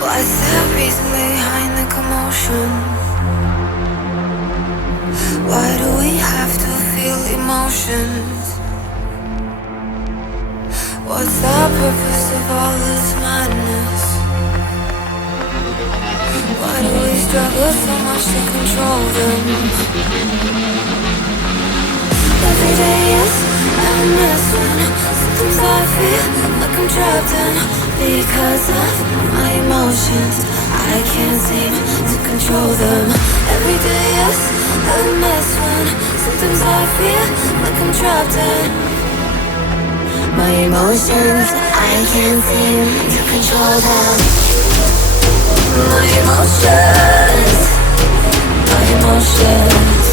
What's the reason behind the commotion? Why do we have to feel emotions? What's the purpose of all this madness? Why do we struggle so much to control them? Every day is a mess when sometimes I feel like I'm trapped in because of my emotions. I can't seem to control them. Every day is a mess when sometimes I feel like I'm trapped in my emotions. I can't seem to control them. My emotions, my emotions.